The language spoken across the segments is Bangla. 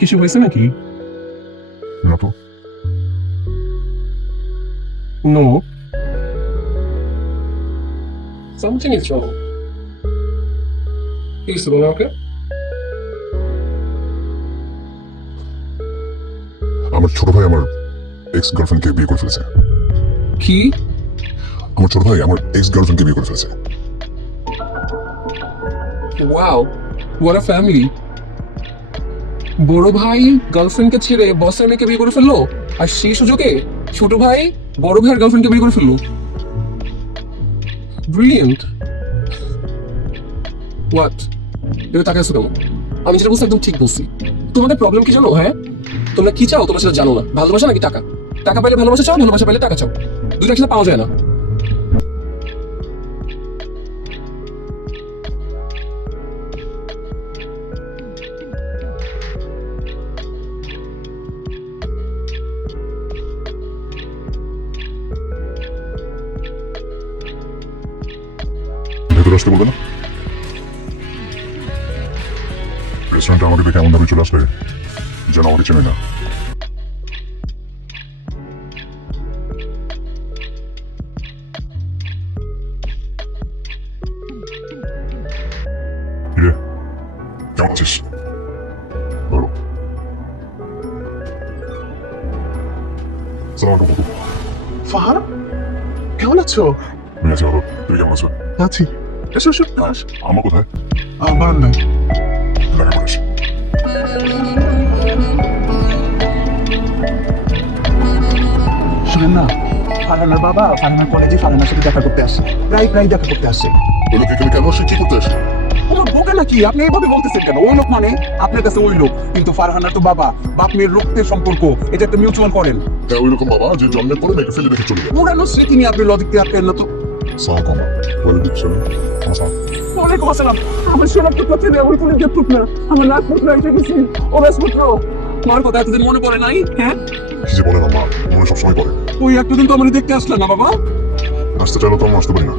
কিছু হয়েছে নাকি? না তো। No, something is wrong. কি হয়েছে বলো আমাকে? আমার ছোট ভাই আমার এক্স গার্লফ্রেন্ডকে বিয়ে করে ফেলেছে। কি? আমার ছোট ভাই আমার এক্স গার্লফ্রেন্ডকে বিয়ে করে ফেলেছে। Wow, what a family. বড় ভাই গার্লফ্রেন্ডকে ছেড়ে বসের মেয়েকে বিয়ে করে ফেললো, আর সেই সুযোগে ছোট ভাই বড় ভাইয়ের গার্লফ্রেন্ডকে বিয়ে করে ফেললো। ব্রিলিয়েন্ট। হোয়াট? এটা তাকে আসো কেমন? আমি যেটা বলছি একদম ঠিক বলছি। তোমাদের প্রবলেম কি জানো? হ্যাঁ, তোমরা কি চাও তোমরা সেটা জানো না। ভালোবাসা নাকি টাকা? টাকা পাইলে ভালোবাসা চাও, ভালোবাসা পাইলে টাকা চাও। দুটো একসাথে পাওয়া যায় না। ভেতরে আসতে বলবে না? রেস্টুরেন্টে আমাকে দেখে এমন ভাবে চলে আসবে যেন আমাকে চেনে না। কিরে, কেমন আছিস? ভালো। সালাম আলাইকুম। ফাহাদ, কেমন আছো? তুমি আছি ভালো। তুমি কেমন আছো? আছি। এসো এসো আস। আমার কোথায়? বারান্দায়। দেখা করিস। শুনেন না, ফারহানার বাবা ফারহানার কলেজে ফারহানার সাথে দেখা করতে আসে। প্রায় দেখা করতে আসে। ওই লোক এখানে কেন আসে? কি করতে আসে? ওর বোকা নাকি? আপনি এইভাবে বলতেছেন কেন? ওই লোক মানে আপনার কাছে ওই লোক, কিন্তু ফারহানার তো বাবা বাপ মেয়ের রক্তের সম্পর্ক, এটা একটা মিউচুয়াল করেন। হ্যাঁ, ওই রকম বাবা যে জন্মের পরে মেয়েকে ফেলে রেখে চলে যায়। পুরানো স্মৃতি নিয়ে আপনি লজিক দিয়ে আটকেন না তো। সালাম কম। ওয়ালাইকুম সালাম। আসসালাম। ওয়ালাইকুম আসসালাম। আমার সোনার পুত্র ছেলে, ওই পুলিশ পুত্র না, আমার রাজপুত্র এসে গেছি। ও রাজপুত্র, মার কথা এতদিন মনে পড়ে নাই? হ্যাঁ, কি যে বলে না মা, মনে সবসময় করে। ওই একদিন তো আমার দেখতে আসলে না বাবা। আসতে চাইলে তো আমি আসতে পারি না।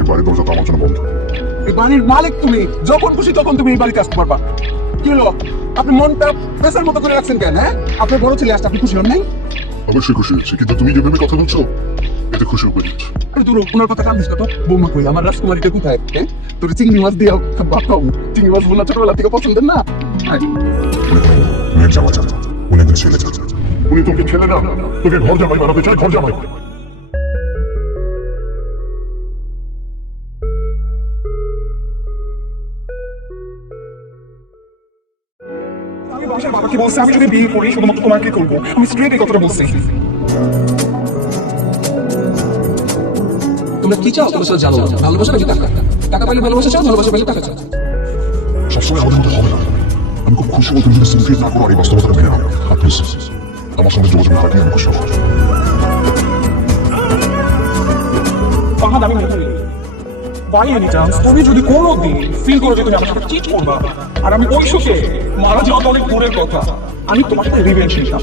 এই বাড়ির দরজা তো আমার জন্য বন্ধ। এই বাড়ির মালিক তুমি, যখন খুশি তখন তুমি এই বাড়িতে আসতে পারবা। কি হলো, আপনি মনটা পেশার মতো করে রাখছেন কেন? হ্যাঁ, আপনার বড় ছেলে আসতে আপনি খুশি হন নাই? অবশ্যই খুশি হচ্ছে, কিন্তু তুমি যেভাবে কথা বলছো এতে খুশি হয়ে যাচ্ছে। আরে দূর, ওনার কথা কান্দিস না তো। বৌমা কই, আমার রাজকুমারীটা কোথায়? হ্যাঁ, তোর চিংড়ি মাছ দিয়ে ভাত খাবো। চিংড়ি মাছ বোনা ছোটবেলা থেকে পছন্দের না? আয়। উনি কোনো মেয়ের জামা চান না, উনি একজন ছেলে চান। উনি তোকে ছেলে না, তোকে ঘর জামাই বানাতে চায়, ঘর জামাই। আমি বাসার বাবাকে বলছি আমি যদি বিয়ে করি শুধুমাত্র তোমাকে করবো। আমি স্ট্রেট এই কথাটা বলছি। তোমরা কি চাও তোমরা সেটা জানো না। ভালোবাসা নাকি টাকা? টাকা পাইলে ভালোবাসা চাও, ভালোবাসা পাইলে টাকা চাও। সবসময় আমাদের মতো হবে না। আমি খুব খুশি হবো তুমি যদি সিনক্রিয়েট না করো আর এই বাস্তবতাটা মেনে নাও। আর প্লিজ আমার সঙ্গে যোগাযোগ না থাকলে আমি খুশি হবো। ফাহাদ, আমি মেনে নিই। বাই এনি চান্স তুমি যদি কোনোদিন ফিল করো যে তুমি আমার সাথে চিট করবা, আর আমি ওই সুখে মারা যাওয়া তো অনেক দূরের কথা, আমি তোমার সাথে রিভেঞ্জ নিতাম।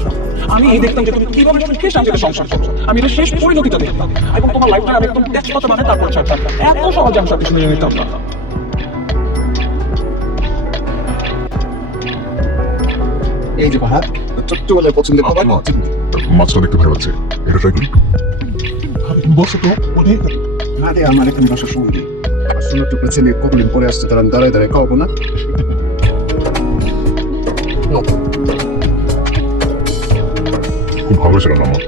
আমি এই দেখতাম যে তুমি কিভাবে সুখে শান্তিতে সংসার করছো। আমি এটা শেষ পরিণতিটা দেখতাম, এবং তোমার লাইফটা আমি একদম টেস্ট করতে মানে তারপর ছাড়তাম। এত সহজে আমি সবকিছু নিয়ে নিতাম না। এই যে ফাহাদ, ছোট্ট বলে পছন্দের খাবার না। মাছটা দেখতে ভালো লাগছে, এটা ট্রাই করি। বসো তো, ওদের না রে, আমার এখানে বসার সময় নেই। আমার সোনার টুকরা ছেলে কতদিন পরে আসছে, তারা দাঁড়ায় দাঁড়ায় খাওয়াবো না? খুব ভালো হয়েছিল না আমার?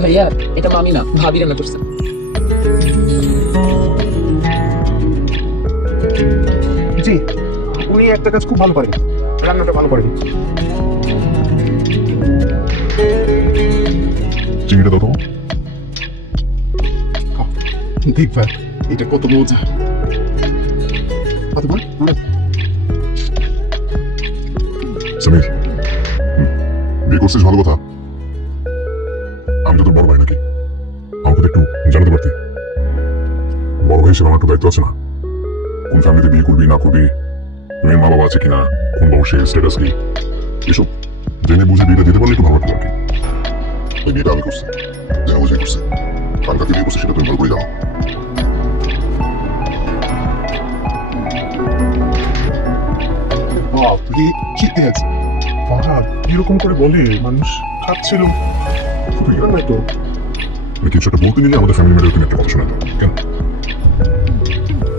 ভাইয়া, এটা মামি না, ভাবি রান্না করছে। জি, উনি একটা কাজ খুব ভালো পারেন, রান্নাটা ভালো করেন। চিংড়িটা দাও তো। দেখবা এটা কত মজা। কত বল? সমীর, বিয়ে করছিস ভালো কথা। আমি তো তোর বড় ভাই নাকি, আমাকে তো একটু জানাতে পারতি। বড় ভাই হিসেবে আমার একটু দায়িত্ব আছে না? কোন ফ্যামিলিতে বিয়ে করবি না করবি, মেয়ের মা বাবা আছে কিনা, কোন বংশে স্ট্যাটাস কি, এসব জেনে বুঝে বিয়েটা দিতে পারলে একটু ভালো লাগতো আর কি। ওই বিয়েটা আমি করছি, জেনে বুঝে করছে। আমি কাকে বিয়ে করছি সেটা তুমি ভালো করে জানো। বাপরে, কি আছে ফাহাদ এরকম করে বলে মানুষ খাচ্ছিল রিয়াল নাই তো আমি কিছু একটা বলতে নিলে আমাদের ফ্যামিলি মেয়েদের তুমি একটা কথা শোনা তো কেন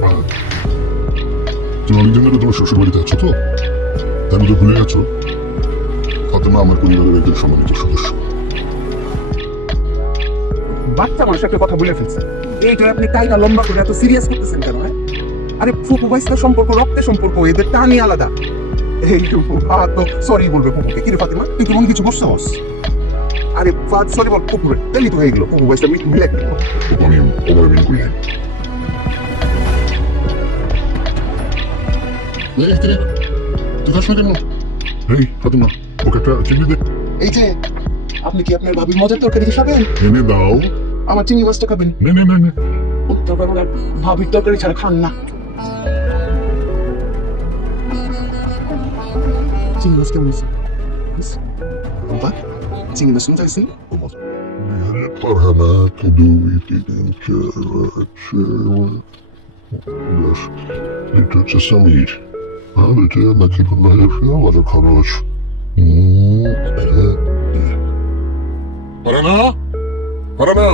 ফাহাদ, তুমি অনেকদিন ধরে তোমার শ্বশুর বাড়িতে আছো তো তাই মধ্যে ভুলে গেছো ফাতেমা আমার পরিবারের একজন সম্মানিত সদস্য। বাচ্চা মানুষ একটা কথা বলে ফেলছে এইটা আপনি টাইটা লম্বা করে এত সিরিয়াস করতেছেন কেন? আরে ফুপু ভাইস্তার সম্পর্ক রক্তের সম্পর্ক, এদের টানই আলাদা। এই ফাহাদ তো সরি বলবে ফুপুকে। কি রে ফাতেমা, তুই কি মনে কিছু করছস? আরে ফাহাদ সরি বল ফুপুরে, তাইলে তো হয়ে গেল। ফুপু ভাইস্তা মিলে গেল। আমি ওভাবে মিন করি নাই। তুই খাস না কেন? এই ফাতেমা ওকে একটা চিংড়ি দে। এই যে আপনি কি আপনার ভাবির মজার তরকারি খাবেন? এনে দাও। আমার চিংড়ি মাছটা খাবেন? নে নে নে নে। তরকারি ভাবির তরকারি ছাড়া খান না। চিংড়ি মাছ কেমন আছে? বাহ, চিংড়ি মাছ শুনতে পাইছেন? الحرمات دويت لتتسمير هذا جامعة الله فيها ولا خرج فرنا فرنا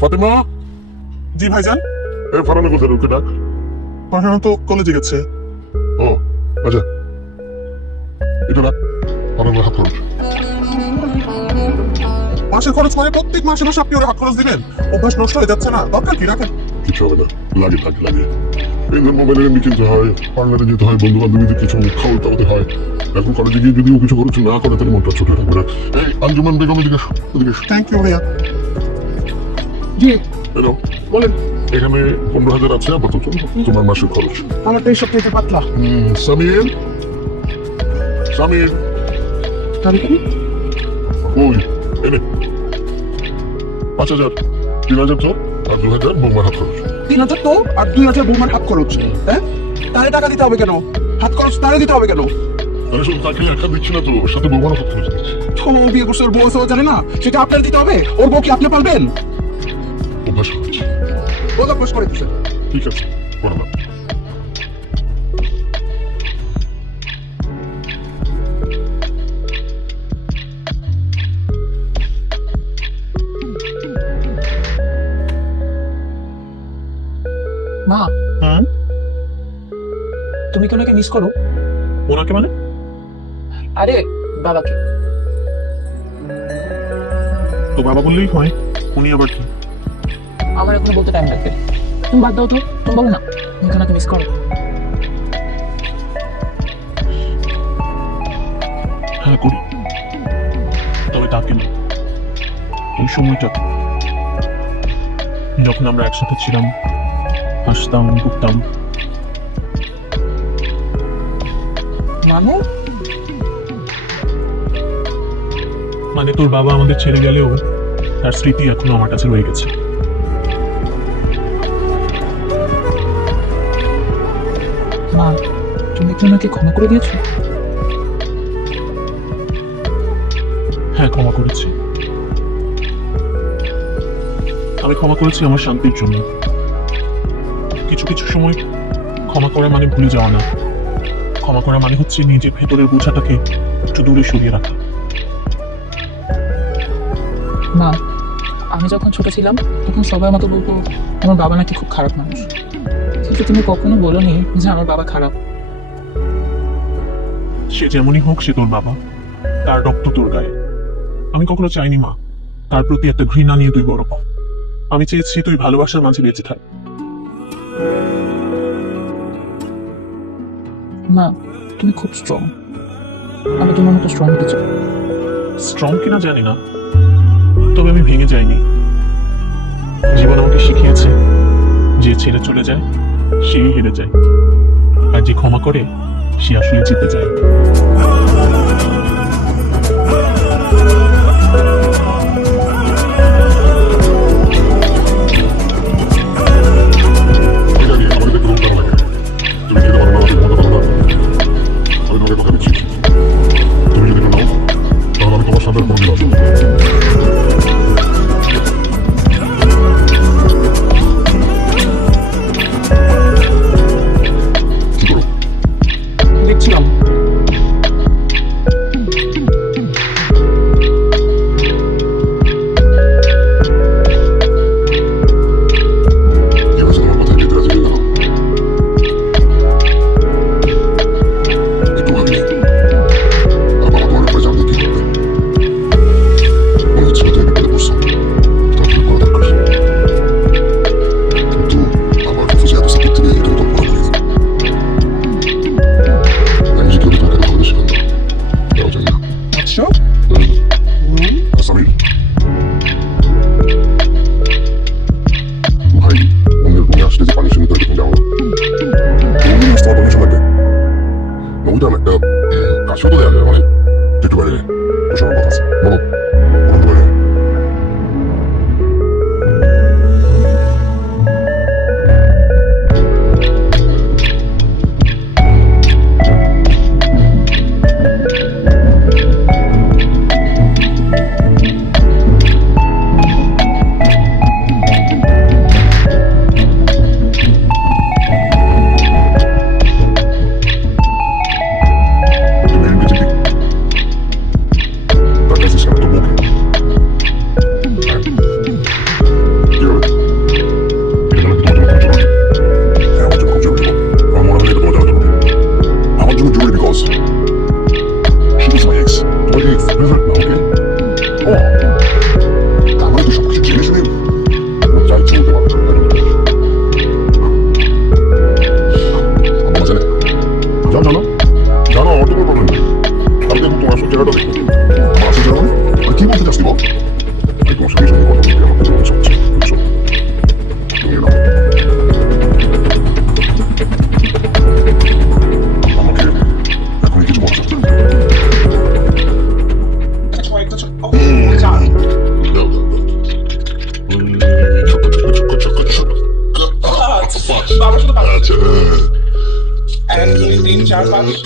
فاطمة জি ভাইজান, ايه فرنا قلت له كده পাঠানো তো কলেজে গেছে। اه اجا এটা না فرنا হাত খরচ মাসের খরচ মানে প্রত্যেক মাসে মাসে আপনি ওর হাত খরচ দিবেন? অভ্যাস নষ্ট হয়ে যাচ্ছে না? দরকার কি, রাখেন। কিছু হবে না, লাগে লাগে লাগে এই ধর মোবাইলে এমনি কিনতে হয়, পার্লারে যেতে হয়, বন্ধু বান্ধবীদের কিছু খাওয়া দাওয়াতে হয়। এখন কলেজে গিয়ে যদি ও কিছু খরচ না করে তাহলে মনটা ছোট থাকবে না। এই আঞ্জুমান বেগম এদিকে এসো, এদিকে এসো। থ্যাংক ইউ ভাইয়া। জি এনো বলেন। এখানে 15,000 আছে আপাতত তোমার মাসের খরচ। আমার তো এই সপ্তাহে পাতলা। সামির সামির তারিখে ওই এনে 5,000 3,000 তোর আর 2,000 বৌমার হাত খরচ। 3,000 তো আর 2,000 বৌমার হাত খরচ। হ্যাঁ, তারে টাকা দিতে হবে কেন? হাত খরচ তারে দিতে হবে কেন? আরে শুধু তাকে একা দিচ্ছি না তো, ওর সাথে বৌমার হাত খরচ দিচ্ছি। তো ও বিয়ে করছে, ওর বউ আছে, ও জানে না সেটা আপনার দিতে হবে? ওর বউ কি আপনি পালবেন? অভ্যাস করেছি। ও তো অভ্যাস করে দিচ্ছেন। ঠিক আছে করো না। মা, হ্যাঁ, তুমি কি ওনাকে মিস করো? ওনাকে মানে? আরে বাবাকে। তো বাবা বললেই হয়, উনি আবার কি? আমার এখনো বলতে টাইম লাগবে। তুমি বাদ দাও তো, তুমি বলো না তুমি ওনাকে মিস করো। হ্যাঁ করি, তবে তাকে না। ওই সময়টা যখন আমরা একসাথে ছিলাম, হাসতাম ঘুরতাম। মানে মানে তোর বাবা আমাদের ছেড়ে গেলেও তার স্মৃতি এখনো আমার কাছে রয়ে গেছে। মা, তুমি কি ওনাকে ক্ষমা করে দিয়েছো? হ্যাঁ ক্ষমা করেছি। আমি ক্ষমা করেছি আমার শান্তির জন্য। কিছু কিছু সময় ক্ষমা করা মানে ভুলে যাওয়া না, ক্ষমা করা মানে হচ্ছে নিজের ভেতরের বোঝাটাকে একটু দূরে সরিয়ে রাখা। মা, আমি যখন ছোট ছিলাম তখন সবাই আমাকে বলতো আমার বাবা নাকি খুব খারাপ মানুষ, কিন্তু তুমি কখনো বলোনি যে আমার বাবা খারাপ। সে যেমনই হোক, সে তোর বাবা, তার রক্ত তোর গায়ে। আমি কখনো চাইনি মা তার প্রতি একটা ঘৃণা নিয়ে তুই বড় হ। আমি চেয়েছি তুই ভালোবাসার মাঝে বেঁচে থাক। মা, তুমি খুব স্ট্রং, আমি তোমার মতো স্ট্রং হতে চাই। স্ট্রং কিনা জানি না, তবে আমি ভেঙে যাইনি। জীবন আমাকে শিখিয়েছে যে ছেড়ে চলে যায় সেই হেরে যায়, আর যে ক্ষমা করে সে আসলে জিতে যায়। দেখছিলাম বাবার সাথে পাঁচ। আচ্ছা 1 2 3 4 5।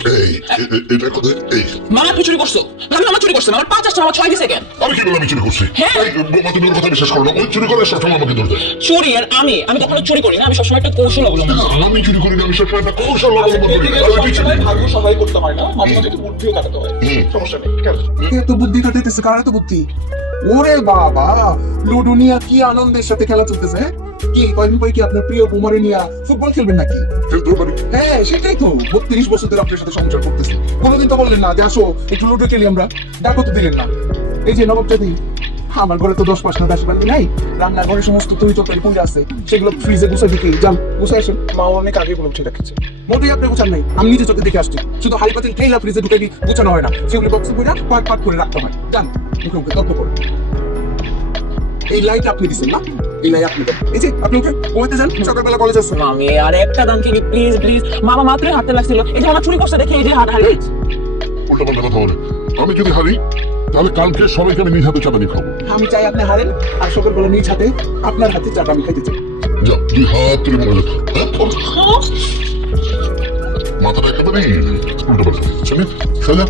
এটা কোথায় এই মা তুই চুরি করছো? ভাবি আমার চুরি করছে না, আমার 5 আসছে, আমার 6 দিছে কেন? আমি কি বললাম আমি চুরি করছি হ্যাঁ। এই বৌমা তুমি ওর কথা বিশ্বাস করো না ওই চুরি করে সবসময় আমাকে ধরতে চুরি আর আমি কখনো চুরি করি না, আমি সবসময় একটা কৌশল অবলম্বন করি। আমি চুরি করি না আমি সবসময় একটা কৌশল অবলম্বন করি এদিকে আমি চুরি সবসময় করি। ভাগ্য সহায় করতে হয় না, মাঝে মাঝে একটু বুদ্ধিও কাটাতে হয়। সমস্যা নেই, ঠিক আছে। এত বুদ্ধি কাটাইতেছে, কার এত বুদ্ধি? ওরে বাবা, লুডো নিয়ে কি আনন্দের সাথে খেলা চলতেছে, হ্যাঁ? কি কয়দিন পরে কি আপনার প্রিয় কুমারে নিয়ে ফুটবল খেলবেন নাকি? খেলতে পারি হ্যাঁ সেটাই তো, 32 বছর ধরে আপনার সাথে সংসার করতেছি, কোনোদিন তো বললেন না যে আসো একটু লুডো খেলি আমরা, ডাকো তো দিলেন না। এই যে নবাব চাঁদি, আমার ঘরে তো 10-5টা দাসবান্দি নাই, রান্নাঘরে সমস্ত তরি তরকারি পড়ে আছে, সেগুলো ফ্রিজে গুছাই দিকে যান, গুছাই আসেন। মা অনেক আগে বলে উঠে রাখছে। মোটেই আপনি গুছান নাই, আমি নিজে চোখে দেখে আসছি, শুধু হাড়ি পাতিল ঠেলা ফ্রিজে ঢুকে দিয়ে গুছানো হয় না, সেগুলো বক্সে করে পাট পাট করে রাখতে হয়। যান মুখে মুখে তর্ক করুন। এই লাইট আপনি দিচ্ছেন না, এই লাইট আপনি দেন। এই যে আপনি উঠে ঘুমাইতে যান, সকালবেলা কলেজ আসছেন। মামি আর একটা দান থেকে প্লিজ প্লিজ, মামা মাত্রই হাতে লাগছিল, এই যে আমার চুরি করছে দেখে এই যে হাত হারিয়ে গেছে। উল্টা পাল্টা কথা বলে আমি যদি হারি তাহলে কালকে সবাইকে আমি নিজ হাতে চাঁদা নিয়ে খাবো আমি চাই আপনি হারেন, আর সকালবেলা নিজ হাতে আপনার হাতে চাটা আমি খাইতে চাই। যা 2 হাত তুলে মনে মাথাটা একেবারে উল্টা পাল্টা শুনে সাজা